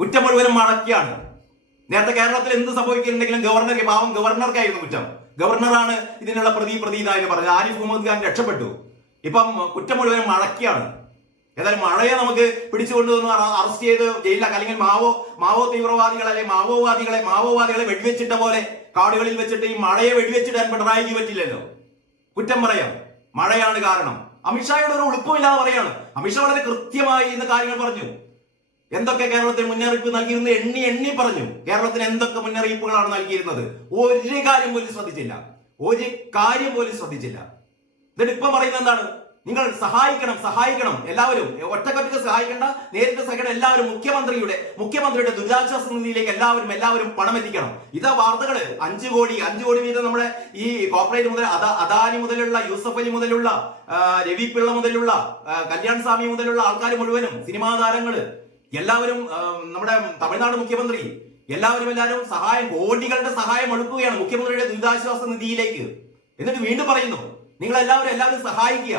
കുറ്റം മുഴുവനും മടക്കിയാണ്. നേരത്തെ കേരളത്തിൽ എന്ത് സംഭവിക്കുന്നുണ്ടെങ്കിലും ഗവർണർക്ക് പാവം ഗവർണർക്കായിരുന്നു കുറ്റം. ഗവർണറാണ് ഇതിനുള്ള പ്രതി പ്രതി എന്നായിട്ട് പറഞ്ഞത്. ആരിഫ് മുഹമ്മദ് ഖാൻ രക്ഷപ്പെട്ടു. ഇപ്പം കുറ്റം മുഴുവനും മടക്കിയാണ്. ഏതായാലും മഴയെ നമുക്ക് പിടിച്ചുകൊണ്ടുവന്ന് അറ- അറസ്റ്റ് ചെയ്ത് ജയിലിലാക്കുക അല്ലെങ്കിൽ മാവോ മാവോ തീവ്രവാദികളെ അല്ലെങ്കിൽ മാവോവാദികളെ മാവോവാദികളെ വെടിവെച്ചിട്ട പോലെ കാടുകളിൽ വെച്ചിട്ട് ഈ മഴയെ വെടിവെച്ചിടാൻ പിണറായിക്ക് പറ്റില്ലല്ലോ. കുറ്റം പറയാം. മഴയാണ് കാരണം. അമിത്ഷായോട് ഒരു ഉളുപ്പമില്ലാതെ പറയാണ്. അമിത്ഷാ വളരെ കൃത്യമായി ഇന്ന് കാര്യങ്ങൾ പറഞ്ഞു. എന്തൊക്കെ കേരളത്തിന് മുന്നറിയിപ്പ് നൽകിയിരുന്നു എണ്ണി എണ്ണി പറഞ്ഞു. കേരളത്തിന് എന്തൊക്കെ മുന്നറിയിപ്പുകളാണ് നൽകിയിരുന്നത്? ഒരു കാര്യം പോലും ശ്രദ്ധിച്ചില്ല. ഒരു കാര്യം പോലും ശ്രദ്ധിച്ചില്ല. എന്നിട്ട് ഇപ്പം പറയുന്നത് എന്താണ്? നിങ്ങൾ സഹായിക്കണം സഹായിക്കണം. എല്ലാവരും ഒറ്റക്കൊറ്റക്ക് സഹായിക്കേണ്ട. നേരിട്ട് സഹായിക്കണം എല്ലാവരും മുഖ്യമന്ത്രിയുടെ മുഖ്യമന്ത്രിയുടെ ദുരിതാശ്വാസ നിധിയിലേക്ക് എല്ലാവരും എല്ലാവരും പണം എത്തിക്കണം. ഇതാ വാർത്തകൾ. അഞ്ചു കോടി അഞ്ചു കോടി വീതം നമ്മുടെ ഈ കോർപ്പറേറ്റ് മുതൽ അദാ- അദാനി മുതലുള്ള യൂസഫ് അലി മുതലുള്ള രവി പിള്ള മുതലുള്ള കല്യാൺ സ്വാമി മുതലുള്ള ആൾക്കാർ മുഴുവനും സിനിമാ താരങ്ങൾ എല്ലാവരും നമ്മുടെ തമിഴ്നാട് മുഖ്യമന്ത്രി എല്ലാവരും എല്ലാവരും സഹായം കോടികളുടെ സഹായം ഒഴുക്കുകയാണ് മുഖ്യമന്ത്രിയുടെ ദുരിതാശ്വാസ നിധിയിലേക്ക്. എന്നിട്ട് വീണ്ടും പറയുന്നു നിങ്ങൾ എല്ലാവരും എല്ലാവരും സഹായിക്കുക.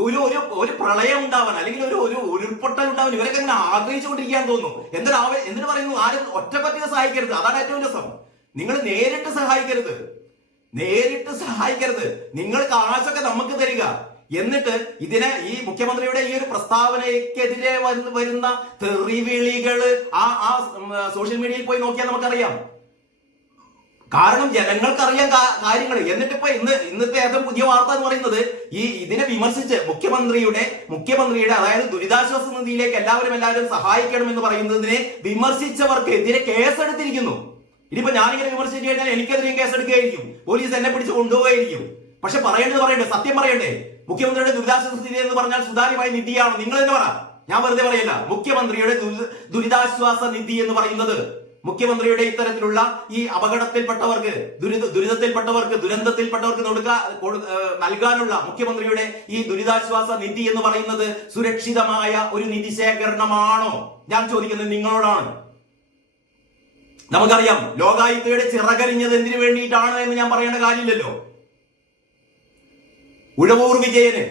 ഒരു ഒരു ഒരു പ്രളയം ഉണ്ടാവാൻ അല്ലെങ്കിൽ ഒരു ഒരു ഉരുൾപൊട്ടൽ ഉണ്ടാവാൻ ഇവരൊക്കെ ഇങ്ങനെ ആഗ്രഹിച്ചുകൊണ്ടിരിക്കാൻ തോന്നുന്നു. എന്തിനാ ആവ- എന്തിനു പറയുന്നു ആരും ഒറ്റപ്പറ്റി സഹായിക്കരുത്. അതാണ് ഏറ്റവും രസം നിങ്ങൾ നേരിട്ട് സഹായിക്കരുത്. നേരിട്ട് സഹായിക്കരുത്. നിങ്ങൾ കാശൊക്കെ നമുക്ക് തരിക. എന്നിട്ട് ഇതിനെ ഈ മുഖ്യമന്ത്രിയുടെ ഈ ഒരു പ്രസ്താവനയ്ക്കെതിരെ വരുന്ന തെറിവിളികൾ ആ ആ സോഷ്യൽ മീഡിയയിൽ പോയി നോക്കിയാൽ നമുക്കറിയാം. കാരണം ജനങ്ങൾക്കറിയാം കാര്യങ്ങൾ എന്നിട്ട് ഇപ്പൊ ഇന്ന് ഇന്നത്തെ ഏറ്റവും പുതിയ വാർത്ത എന്ന് പറയുന്നത് ഈ ഇതിനെ വിമർശിച്ച് മുഖ്യമന്ത്രിയുടെ മുഖ്യമന്ത്രിയുടെ അതായത് ദുരിതാശ്വാസ നിധിയിലേക്ക് എല്ലാവരും എല്ലാവരും സഹായിക്കണം എന്ന് പറയുന്നതിനെ വിമർശിച്ചവർക്ക് എതിരെ കേസെടുത്തിരിക്കുന്നു. ഇനിയിപ്പോ ഞാനിങ്ങനെ വിമർശിച്ചു കഴിഞ്ഞാൽ എനിക്കെതിരെയും കേസെടുക്കുകയായിരിക്കും. പോലീസ് എന്നെ പിടിച്ച് കൊണ്ടുപോവുകയായിരിക്കും. പക്ഷെ പറയേണ്ടത് പറയണ്ടേ? സത്യം പറയണ്ടേ? മുഖ്യമന്ത്രിയുടെ ദുരിതാശ്വാസ നിധി എന്ന് പറഞ്ഞാൽ സുതാര്യമായ നിധിയാണ്. നിങ്ങൾ എന്ന് പറ. ഞാൻ വെറുതെ പറയില്ല. മുഖ്യമന്ത്രിയുടെ ദുരി- ദുരിതാശ്വാസ നിധി എന്ന് പറയുന്നത് മുഖ്യമന്ത്രിയുടെ ഇത്തരത്തിലുള്ള ഈ അപകടത്തിൽപ്പെട്ടവർക്ക് ദുരിത ദുരിതത്തിൽപ്പെട്ടവർക്ക് ദുരന്തത്തിൽപ്പെട്ടവർക്ക് കൊടുക്ക നൽകാനുള്ള മുഖ്യമന്ത്രിയുടെ ഈ ദുരിതാശ്വാസ നിധി എന്ന് പറയുന്നത് സുരക്ഷിതമായ ഒരു നിധി ശേഖരണമാണോ? ഞാൻ ചോദിക്കുന്നത് നിങ്ങളോടാണ്. നമുക്കറിയാം ലോകായുക്തയുടെ ചിറകരിഞ്ഞത് എന്തിനു വേണ്ടിയിട്ടാണ് എന്ന് ഞാൻ പറയേണ്ട കാര്യമില്ലല്ലോ. ഉഴവൂർ വിജയന്.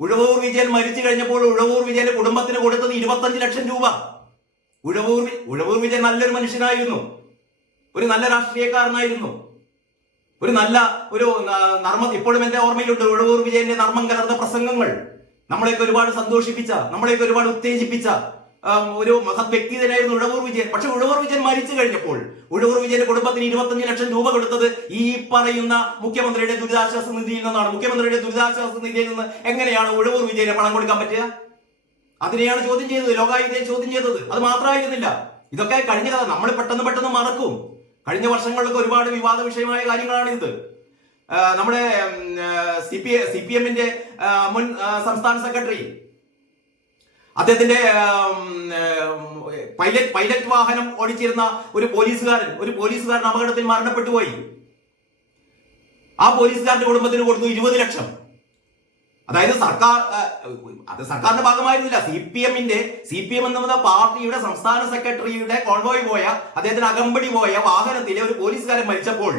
ഉഴവൂർ വിജയൻ മരിച്ചു കഴിഞ്ഞപ്പോൾ ഉഴവൂർ വിജയന്റെ കുടുംബത്തിന് കൊടുത്തത് ഇരുപത്തഞ്ച് ലക്ഷം രൂപ. ഉഴവൂർ ഉഴവൂർ വിജയൻ നല്ലൊരു മനുഷ്യനായിരുന്നു. ഒരു നല്ല രാഷ്ട്രീയക്കാരനായിരുന്നു. ഒരു നല്ല ഒരു നർമ്മ ഇപ്പോഴും എന്റെ ഓർമ്മയിലുണ്ട് ഉഴവൂർ വിജയന്റെ നർമ്മം കലർന്ന പ്രസംഗങ്ങൾ. നമ്മളെയൊക്കെ ഒരുപാട് സന്തോഷിപ്പിച്ച നമ്മളെയൊക്കെ ഒരുപാട് ഉത്തേജിപ്പിച്ച ഒരു മഹത് വ്യക്തി തന്നെയായിരുന്നു ഉഴവൂർ വിജയൻ. പക്ഷെ ഉഴവൂർ വിജയൻ മരിച്ചു കഴിഞ്ഞപ്പോൾ ഉഴവൂർ വിജയന്റെ കുടുംബത്തിന് ഇരുപത്തഞ്ച് ലക്ഷം രൂപ കൊടുത്തത് ഈ പറയുന്ന മുഖ്യമന്ത്രിയുടെ ദുരിതാശ്വാസ നിധിയിൽ നിന്നാണ്. മുഖ്യമന്ത്രിയുടെ ദുരിതാശ്വാസ നിധിയിൽ നിന്ന് എങ്ങനെയാണ് ഉഴവൂർ വിജയന് പണം കൊടുക്കാൻ പറ്റുക? അതിനെയാണ് ചോദ്യം ചെയ്തത് ലോകായുധയെ ചോദ്യം ചെയ്തത്. അത് മാത്രമായിരുന്നില്ല. ഇതൊക്കെ കഴിഞ്ഞ കഥ. നമ്മൾ പെട്ടെന്ന് പെട്ടെന്ന് മറക്കും. കഴിഞ്ഞ വർഷങ്ങളിലൊക്കെ ഒരുപാട് വിവാദ വിഷയമായ കാര്യങ്ങളാണ് ഇത് നമ്മുടെ സി പി സി പി എമ്മിന്റെ മുൻ സംസ്ഥാന സെക്രട്ടറി അദ്ദേഹത്തിന്റെ പൈലറ്റ് പൈലറ്റ് വാഹനം ഓടിച്ചിരുന്ന ഒരു പോലീസുകാരൻ ഒരു പോലീസുകാരൻ അപകടത്തിൽ മരണപ്പെട്ടു പോയി. ആ പോലീസുകാരന്റെ കുടുംബത്തിന് കൊടുത്തു ഇരുപത് ലക്ഷം. അതായത് സർക്കാർ അത് സർക്കാരിന്റെ ഭാഗമായിരുന്നില്ല. സി പി എമ്മിന്റെ സി പി എം എന്ന പാർട്ടിയുടെ സംസ്ഥാന സെക്രട്ടറിയുടെ കോൺവോയ് പോയ അദ്ദേഹത്തിന് അകമ്പടി പോയ വാഹനത്തിലെ ഒരു പോലീസുകാരൻ മരിച്ചപ്പോൾ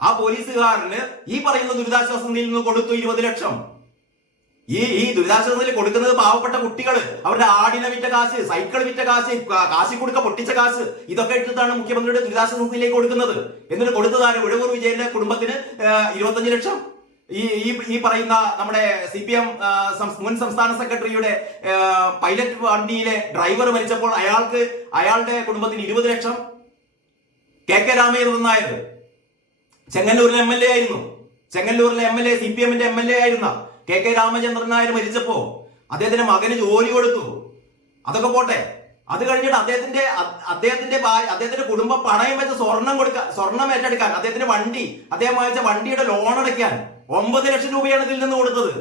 ആ പോലീസുകാരന് ഈ പറയുന്ന ദുരിതാശ്വാസ നിന്ന് കൊടുത്തു ഇരുപത് ലക്ഷം. ഈ ഈ ദുരിതാശ്വാസത്തിൽ കൊടുക്കുന്നത് പാവപ്പെട്ട കുട്ടികൾ അവരുടെ ആടിനെ വിറ്റ കാശ് സൈക്കിൾ വിറ്റ കാശ് കാശി കൊടുക്ക പൊട്ടിച്ച കാശ് ഇതൊക്കെ എടുത്തിട്ടാണ് മുഖ്യമന്ത്രിയുടെ ദുരിതാശ്വാസത്തിലേക്ക് കൊടുക്കുന്നത്. എന്നിട്ട് കൊടുത്തതാണ് ഉഴവൂർ വിജയന്റെ കുടുംബത്തിന് ഇരുപത്തഞ്ച് ലക്ഷം. ഈ ഈ ഈ പറയുന്ന നമ്മുടെ സി പി എം മുൻ സംസ്ഥാന സെക്രട്ടറിയുടെ പൈലറ്റ് വണ്ടിയിലെ ഡ്രൈവർ മരിച്ചപ്പോൾ അയാൾക്ക് അയാളുടെ കുടുംബത്തിന് ഇരുപത് ലക്ഷം. കെ കെ രാമചന്ദ്രൻ നായർ ചെങ്ങന്നൂരിലെ എം എൽ എ ആയിരുന്നു. ചെങ്ങന്നൂരിലെ M L A C P എമ്മിന്റെ എം എൽ എ ആയിരുന്ന. കെ കെ രാമചന്ദ്രൻ നായർ മരിച്ചപ്പോ അദ്ദേഹത്തിന്റെ മകന് ജോലി കൊടുത്തു. അതൊക്കെ പോട്ടെ. അത് കഴിഞ്ഞിട്ട് അദ്ദേഹത്തിന്റെ അദ്ദേഹത്തിന്റെ അദ്ദേഹത്തിന്റെ കുടുംബം പണയം വെച്ച് സ്വർണം കൊടുക്കാൻ സ്വർണം ഏറ്റെടുക്കാൻ അദ്ദേഹത്തിന്റെ വണ്ടി അദ്ദേഹം വാങ്ങിച്ച വണ്ടിയുടെ ലോൺ അടയ്ക്കാൻ ഒമ്പത് ലക്ഷം രൂപയാണ് ഇതിൽ നിന്ന് കൊടുത്തത്.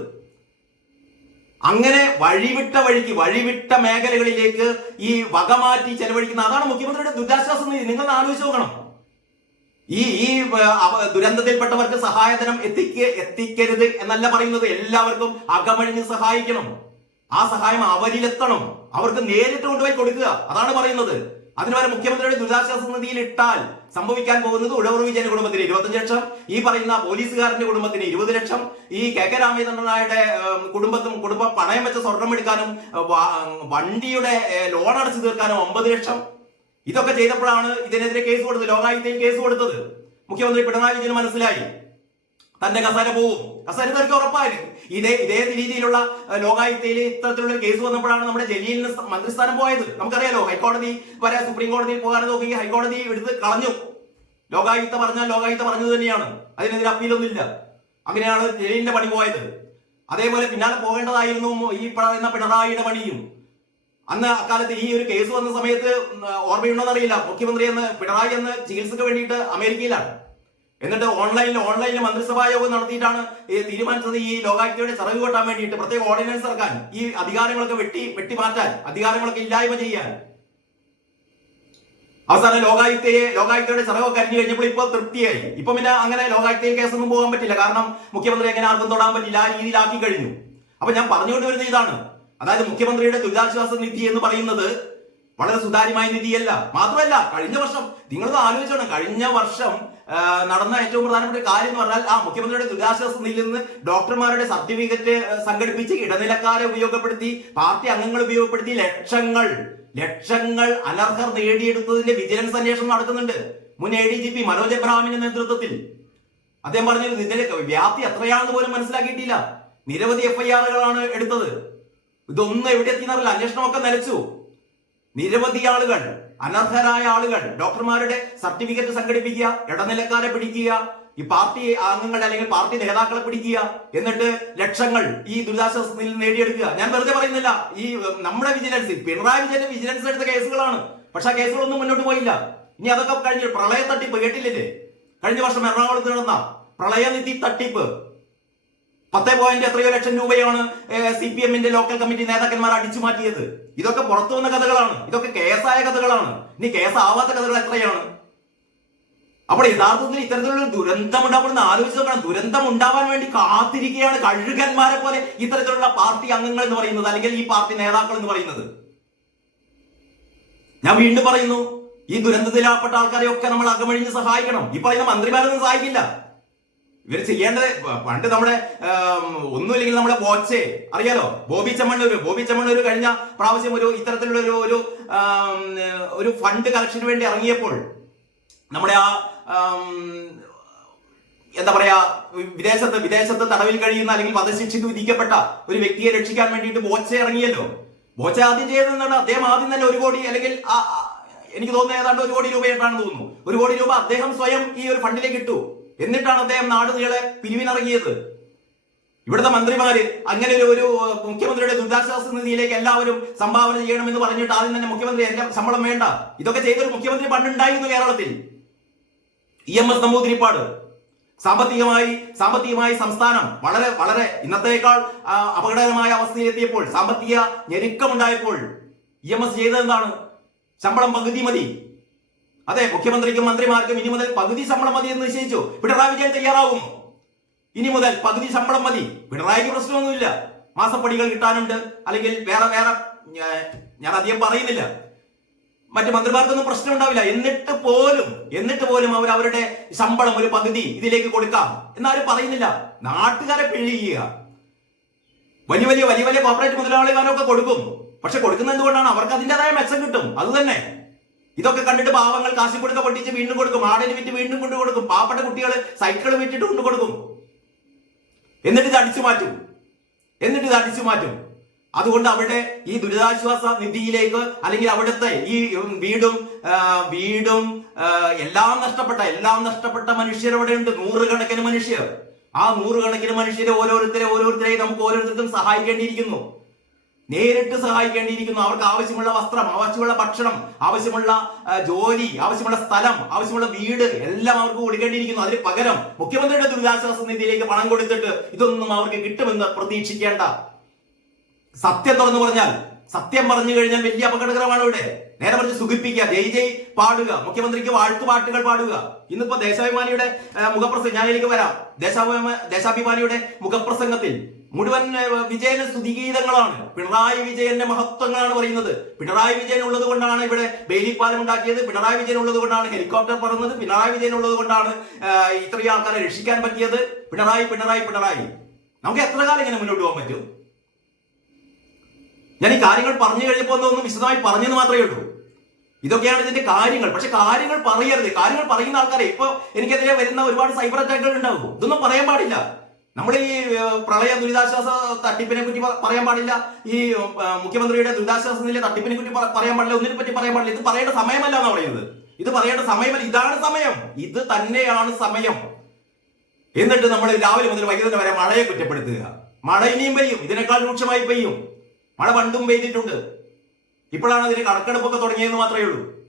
അങ്ങനെ വഴിവിട്ട വഴിക്ക് വഴിവിട്ട മേഖലകളിലേക്ക് ഈ വകമാറ്റി ചെലവഴിക്കുന്ന അതാണ് മുഖ്യമന്ത്രിയുടെ ദുരിതാശ്വാസം നിങ്ങൾ ആലോചിച്ച് നോക്കണം. ഈ ഈ ദുരന്തത്തിൽപ്പെട്ടവർക്ക് സഹായധനം എത്തിക്ക എത്തിക്കരുത് എന്നല്ല പറയുന്നത്. എല്ലാവർക്കും അകമഴിഞ്ഞ് സഹായിക്കണം. ആ സഹായം അവരിലെത്തണം. അവർക്ക് നേരിട്ട് കൊണ്ടുപോയി കൊടുക്കുക. അതാണ് പറയുന്നത്. അതിനുവരെ മുഖ്യമന്ത്രിയുടെ ദുരിതാശ്വാസ നിധിയിൽ ഇട്ടാൽ സംഭവിക്കാൻ പോകുന്നത് ഉഴവർ വിജയന്റെ കുടുംബത്തിന് ഇരുപത്തഞ്ച് ലക്ഷം ഈ പറയുന്ന പോലീസുകാരന്റെ കുടുംബത്തിന് ഇരുപത് ലക്ഷം ഈ കെ കെ രാമചന്ദ്രനായുടെ കുടുംബത്തും കുടുംബം പണയം വെച്ച സ്വർണം എടുക്കാനും വണ്ടിയുടെ ലോൺ അടച്ചു തീർക്കാനും ഒമ്പത് ലക്ഷം. ഇതൊക്കെ ചെയ്തപ്പോഴാണ് ഇതിനെതിരെ കേസ് കൊടുത്തത്. ലോകായുക്തയും കേസ് കൊടുത്തത്. മുഖ്യമന്ത്രി പിണറായി വിജയൻ മനസ്സിലായി. തന്റെ കസേര പോവും. കസേര തനിക്ക് ഉറപ്പായിരുന്നു ഇതേ ഇതേ രീതിയിലുള്ള ലോകായുക്തയിൽ ഇത്തരത്തിലുള്ള കേസ് വന്നപ്പോഴാണ് നമ്മുടെ ജലീലിന് മന്ത്രിസ്ഥാനം പോയത്. നമുക്കറിയാലോ ഹൈക്കോടതി വരെ സുപ്രീം കോടതിയിൽ പോകാൻ നോക്കി ഹൈക്കോടതി എടുത്ത് കളഞ്ഞു. ലോകായുക്ത പറഞ്ഞാൽ ലോകായുക്ത പറഞ്ഞത് തന്നെയാണ്. അതിനെതിരെ അപ്പീലൊന്നുമില്ല. അങ്ങനെയാണ് ജലീലിന്റെ പണി പോയത്. അതേപോലെ പിന്നാലെ പോകേണ്ടതായിരുന്നു ഈ പറയുന്ന പിണറായിയുടെ പണിയും. അന്ന് അക്കാലത്ത് ഈ ഒരു കേസ് വന്ന സമയത്ത് ഓർമ്മയുണ്ടോന്ന് അറിയില്ല മുഖ്യമന്ത്രി എന്ന് പിണറായി എന്ന് ചികിത്സക്ക് വേണ്ടിയിട്ട് അമേരിക്കയിലാണ്. എന്നിട്ട് ഓൺലൈനിൽ ഓൺലൈനിൽ മന്ത്രിസഭാ യോഗം നടത്തിയിട്ടാണ് തീരുമാനിച്ചത് ഈ ലോകായുക്തയുടെ ചിറക് കൊട്ടാൻ വേണ്ടിയിട്ട്. പ്രത്യേക ഓർഡിനൻസ് ഇറക്കാൻ ഈ അധികാരങ്ങളൊക്കെ വെട്ടി വെട്ടി മാറ്റാൻ അധികാരങ്ങളൊക്കെ ഇല്ലായ്മ ചെയ്യാൻ. അവസാനം ലോകായുക്തയെ ലോകായുക്തയുടെ ചിറകൊക്കെ അരിഞ്ഞു കഴിഞ്ഞപ്പോൾ ഇപ്പോൾ തൃപ്തിയായി. ഇപ്പൊ പിന്നെ അങ്ങനെ ലോകായുക്തയിൽ കേസൊന്നും പോകാൻ പറ്റില്ല. കാരണം മുഖ്യമന്ത്രി അങ്ങനെ ആർക്കും തൊടാൻ പറ്റില്ല. ആ രീതിയിലാക്കി കഴിഞ്ഞു. അപ്പൊ ഞാൻ പറഞ്ഞുകൊണ്ട് വരുന്നത് ഇതാണ്. അതായത് മുഖ്യമന്ത്രിയുടെ ദുരിതാശ്വാസ നിധി എന്ന് പറയുന്നത് വളരെ സുതാര്യമായ നിധിയല്ല. മാത്രമല്ല കഴിഞ്ഞ വർഷം നിങ്ങളത് ആലോചിച്ചോണം കഴിഞ്ഞ വർഷം നടന്ന ഏറ്റവും പ്രധാനപ്പെട്ട കാര്യം എന്ന് പറഞ്ഞാൽ ആ മുഖ്യമന്ത്രിയുടെ ദുരിതാശ്വാസ നിധിയിൽ നിന്ന് ഡോക്ടർമാരുടെ സർട്ടിഫിക്കറ്റ് സംഘടിപ്പിച്ച് ഇടനിലക്കാരെ ഉപയോഗപ്പെടുത്തി പാർട്ടി അംഗങ്ങൾ ഉപയോഗപ്പെടുത്തി ലക്ഷങ്ങൾ ലക്ഷങ്ങൾ അനർഹർ നേടിയെടുത്തതിന്റെ വിജിലൻസ് അന്വേഷണം നടക്കുന്നുണ്ട്. മുൻ A D G P Manoj എബ്രഹാമിന്റെ നേതൃത്വത്തിൽ. അദ്ദേഹം പറഞ്ഞത് ഇതിന്റെ വ്യാപ്തി എത്രയാണെന്ന് പോലും മനസ്സിലാക്കിയിട്ടില്ല. നിരവധി എഫ്ഐആറുകളാണ് എടുത്തത്. ഇതൊന്നും എവിടെ എത്തിയെന്നറിയില്ല. അന്വേഷണമൊക്കെ നിലച്ചു നിരവധി ആളുകൾ അനർഹരായ ആളുകൾ ഡോക്ടർമാരുടെ സർട്ടിഫിക്കറ്റ് സംഘടിപ്പിക്കുക ഇടനിലക്കാരെ പിടിക്കുക ഈ പാർട്ടി അംഗങ്ങളെ അല്ലെങ്കിൽ പാർട്ടി നേതാക്കളെ പിടിക്കുക എന്നിട്ട് ലക്ഷങ്ങൾ ഈ ദുരിതാശ്വാസ നിധിയിൽ നേടിയെടുക്കുക. ഞാൻ വെറുതെ പറയുന്നില്ല. ഈ നമ്മുടെ വിജിലൻസ് പിണറായി വിജയൻ വിജിലൻസ് എടുത്ത കേസുകളാണ്. പക്ഷെ ആ കേസുകളൊന്നും മുന്നോട്ട് പോയില്ല. ഇനി അതൊക്കെ കഴിഞ്ഞ് പ്രളയ തട്ടിപ്പ് കേട്ടില്ലേ കഴിഞ്ഞ വർഷം എറണാകുളത്ത് നടന്ന പ്രളയനിധി തട്ടിപ്പ്. പത്ത് പോയിന്റ് എത്രയോ ലക്ഷം രൂപയാണ് സി പി എമ്മിന്റെ ലോക്കൽ കമ്മിറ്റി നേതാക്കന്മാർ അടിച്ചു മാറ്റിയത്. ഇതൊക്കെ പുറത്തു വന്ന കഥകളാണ്. ഇതൊക്കെ കേസായ കഥകളാണ്. ഇനി കേസാവാത്ത കഥകൾ എത്രയാണ്? അപ്പോൾ യഥാർത്ഥത്തിൽ ഇത്തരത്തിലുള്ള ദുരന്തം ഉണ്ടാവുന്ന ആലോചിച്ച് നോക്കണം. ദുരന്തം ഉണ്ടാവാൻ വേണ്ടി കാത്തിരിക്കുകയാണ് കഴുകന്മാരെ പോലെ ഇത്തരത്തിലുള്ള പാർട്ടി അംഗങ്ങൾ എന്ന് പറയുന്നത് അല്ലെങ്കിൽ ഈ പാർട്ടി നേതാക്കൾ എന്ന് പറയുന്നത്. ഞാൻ വീണ്ടും പറയുന്നു ഈ ദുരന്തത്തിലാപ്പെട്ട ആൾക്കാരെയൊക്കെ നമ്മൾ അകമഴിഞ്ഞ് സഹായിക്കണം. ഈ പറയുന്ന മന്ത്രിമാരൊന്നും സഹായിക്കില്ല. ഇവർ ചെയ്യേണ്ടത് പണ്ട് നമ്മുടെ ഒന്നുമില്ലെങ്കിൽ നമ്മുടെ ബോച്ചെ അറിയാലോ? ബോബി ചമ്മണ്ണൂർ ബോബി ചമ്മണ്ണൂർ കഴിഞ്ഞ പ്രാവശ്യം ഒരു ഇത്തരത്തിലുള്ള ഒരു ഒരു ഒരു ഫണ്ട് കളക്ഷന് വേണ്ടി ഇറങ്ങിയപ്പോൾ നമ്മുടെ ആ എന്താ പറയാ വിദേശത്ത് വിദേശത്ത് തടവിൽ കഴിയുന്ന അല്ലെങ്കിൽ വധശിക്ഷയ്ക്ക് വിധിക്കപ്പെട്ട ഒരു വ്യക്തിയെ രക്ഷിക്കാൻ വേണ്ടിയിട്ട് ബോച്ചേ ഇറങ്ങിയല്ലോ. ബോച്ച ആദ്യം ചെയ്തതെന്നാണ് അദ്ദേഹം ആദ്യം തന്നെ ഒരു കോടി അല്ലെങ്കിൽ എനിക്ക് തോന്നുന്നത് ഏതാണ്ട് ഒരു കോടി രൂപയായിട്ടാണ് തോന്നുന്നു. ഒരു കോടി രൂപ അദ്ദേഹം സ്വയം ഈ ഒരു ഫണ്ടിലേക്ക് ഇട്ടു. എന്നിട്ടാണ് അദ്ദേഹം നാട് നീളെ പിരിവിനിറങ്ങിയത്. ഇവിടുത്തെ മന്ത്രിമാര് അങ്ങനെ ഒരു മുഖ്യമന്ത്രിയുടെ ദുരിതാശ്വാസ നിധിയിലേക്ക് എല്ലാവരും സംഭാവന ചെയ്യണമെന്ന് പറഞ്ഞിട്ട് ആദ്യം തന്നെ മുഖ്യമന്ത്രി എല്ലാം ശമ്പളം വേണ്ട. ഇതൊക്കെ ചെയ്തൊരു മുഖ്യമന്ത്രി പണ്ടുണ്ടായിരുന്നു കേരളത്തിൽ. E M S Namboodiripad. സാമ്പത്തികമായി സാമ്പത്തികമായി സംസ്ഥാനം വളരെ വളരെ ഇന്നത്തേക്കാൾ അപകടകരമായ അവസ്ഥയിലെത്തിയപ്പോൾ സാമ്പത്തിക ഞെരുക്കമുണ്ടായപ്പോൾ ഇ എം എസ് ചെയ്തതെന്താണ്? ശമ്പളം പകുതി മതി. അതെ മുഖ്യമന്ത്രിക്കും മന്ത്രിമാർക്കും ഇനി മുതൽ പകുതി ശമ്പളം മതി എന്ന് നിശ്ചയിച്ചു. പിണറായി വിജയൻ തയ്യാറാവും ഇനി മുതൽ പകുതി ശമ്പളം മതി. പിണറായിക്ക് പ്രശ്നമൊന്നുമില്ല. മാസപ്പടികൾ കിട്ടാനുണ്ട്. അല്ലെങ്കിൽ വേറെ വേറെ ഞാൻ അധികം പറയുന്നില്ല. മറ്റു മന്ത്രിമാർക്കൊന്നും പ്രശ്നം ഉണ്ടാവില്ല എന്നിട്ട് പോലും എന്നിട്ട് പോലും അവർ അവരുടെ ശമ്പളം ഒരു പകുതി ഇതിലേക്ക് കൊടുക്കാം. എന്നാരും പറയുന്നില്ല. നാട്ടുകാരെ പിഴിയുക. വലിയ വലിയ വലിയ വലിയ കോർപ്പറേറ്റ് മുതലാളിമാരൊക്കെ കൊടുക്കും. പക്ഷെ കൊടുക്കുന്നത് എന്തുകൊണ്ടാണ്? അവർക്ക് അതിന്റെതായ മെച്ചം കിട്ടും. അത് തന്നെ ഇതൊക്കെ കണ്ടിട്ട് പാവങ്ങൾ കാശി കൊടുക്ക പൊട്ടിച്ച് വീണ്ടും കൊടുക്കും. ആടിന് വിറ്റ് വീണ്ടും കൊണ്ടു കൊടുക്കും. പാവപ്പെട്ട കുട്ടികൾ സൈക്കിൾ വിറ്റിട്ട് കൊണ്ടു കൊടുക്കും. എന്നിട്ട് ഇത് അടിച്ചു മാറ്റും. എന്നിട്ട് ഇത് അടിച്ചു മാറ്റും. അതുകൊണ്ട് അവിടെ ഈ ദുരിതാശ്വാസ നിധിയിലേക്ക് അല്ലെങ്കിൽ അവിടുത്തെ ഈ വീടും വീടും എല്ലാം നഷ്ടപ്പെട്ട എല്ലാം നഷ്ടപ്പെട്ട മനുഷ്യർ അവിടെ ഉണ്ട്. നൂറുകണക്കിന് മനുഷ്യർ. ആ നൂറുകണക്കിന് മനുഷ്യരെ ഓരോരുത്തരെ ഓരോരുത്തരെയും നമുക്ക് ഓരോരുത്തർക്കും സഹായിക്കേണ്ടിയിരിക്കുന്നു. നേരിട്ട് സഹായിക്കേണ്ടിയിരിക്കുന്നു. അവർക്ക് ആവശ്യമുള്ള വസ്ത്രം ആവശ്യമുള്ള ഭക്ഷണം ആവശ്യമുള്ള ജോലി ആവശ്യമുള്ള സ്ഥലം ആവശ്യമുള്ള വീട് എല്ലാം അവർക്ക് കൊടുക്കേണ്ടിയിരിക്കുന്നു. അതിന് പകരം മുഖ്യമന്ത്രിയുടെ ദുരിതാശ്വാസ നിധിയിലേക്ക് പണം കൊടുത്തിട്ട് ഇതൊന്നും അവർക്ക് കിട്ടുമെന്ന് പ്രതീക്ഷിക്കേണ്ട. സത്യം തുറന്നു പറഞ്ഞാൽ സത്യം പറഞ്ഞു കഴിഞ്ഞാൽ വലിയ അപകടകരമാണ് ഇവിടെ. നേരെ മറിച്ച് സുഖിപ്പിക്കുക. ജയ് ജയ് പാടുക. മുഖ്യമന്ത്രിക്ക് വാഴ്ത്തു പാട്ടുകൾ പാടുക. ഇന്നിപ്പോ ദേശാഭിമാനിയുടെ മുഖപ്രസംഗം ഞാനിലേക്ക് വരാം. ദേശാഭിമാ ദേശാഭിമാനിയുടെ മുഖപ്രസംഗത്തിൽ മുഴുവൻ വിജയന് സ്തുതിഗീതങ്ങളാണ്. പിണറായി വിജയന്റെ മഹത്വങ്ങളാണ് പറയുന്നത്. പിണറായി വിജയൻ ഉള്ളത് കൊണ്ടാണ് ഇവിടെ ബേലിപ്പാലം പാലം ഉണ്ടാക്കിയത്. പിണറായി വിജയൻ ഉള്ളത് കൊണ്ടാണ് ഹെലികോപ്റ്റർ പറന്നത്. പിണറായി വിജയൻ ഉള്ളത് കൊണ്ടാണ് ഇത്രയും ആൾക്കാരെ രക്ഷിക്കാൻ പറ്റിയത്. പിണറായി പിണറായി പിണറായി. നമുക്ക് എത്ര കാലം ഇങ്ങനെ മുന്നോട്ട് പോകാൻ പറ്റും? ഞാൻ ഈ കാര്യങ്ങൾ പറഞ്ഞു കഴിഞ്ഞപ്പോൾ ഒന്ന് വിശദമായി പറഞ്ഞെന്ന് മാത്രമേ ഉള്ളൂ. ഇതൊക്കെയാണ് ഇതിന്റെ കാര്യങ്ങൾ. പക്ഷെ കാര്യങ്ങൾ പറയരുത്. കാര്യങ്ങൾ പറയുന്ന ആൾക്കാരെ ഇപ്പൊ എനിക്കെതിരെ വരുന്ന ഒരുപാട് സൈബർ അറ്റാക്കുകൾ ഉണ്ടാവും. ഇതൊന്നും പറയാൻ പാടില്ല. നമ്മൾ ഈ പ്രളയ ദുരിതാശ്വാസ തട്ടിപ്പിനെ പറ്റി പറയാൻ പാടില്ല. ഈ മുഖ്യമന്ത്രിയുടെ ദുരിതാശ്വാസ നില തട്ടിപ്പിനെ പറ്റി പറയാൻ പാടില്ല. ഒന്നിനെ പറ്റി പറയാൻ പാടില്ല. ഇത് പറയേണ്ട സമയമല്ല എന്ന് പറയുന്നത്. ഇത് പറയേണ്ട സമയമല്ല. ഇതാണ് സമയം. ഇത് തന്നെയാണ് സമയം. എന്നിട്ട് നമ്മൾ രാവിലെ മുതൽ വൈകുന്നേരം വരെ മഴയെ കുറ്റപ്പെടുത്തുക. മഴ ഇനിയും പെയ്യും. ഇതിനേക്കാൾ രൂക്ഷമായി പെയ്യും. മഴ പണ്ടും പെയ്തിട്ടുണ്ട്. ഇപ്പോഴാണ് അതിന് കണക്കെടുപ്പൊക്കെ തുടങ്ങിയെന്ന് മാത്രമേ ഉള്ളൂ.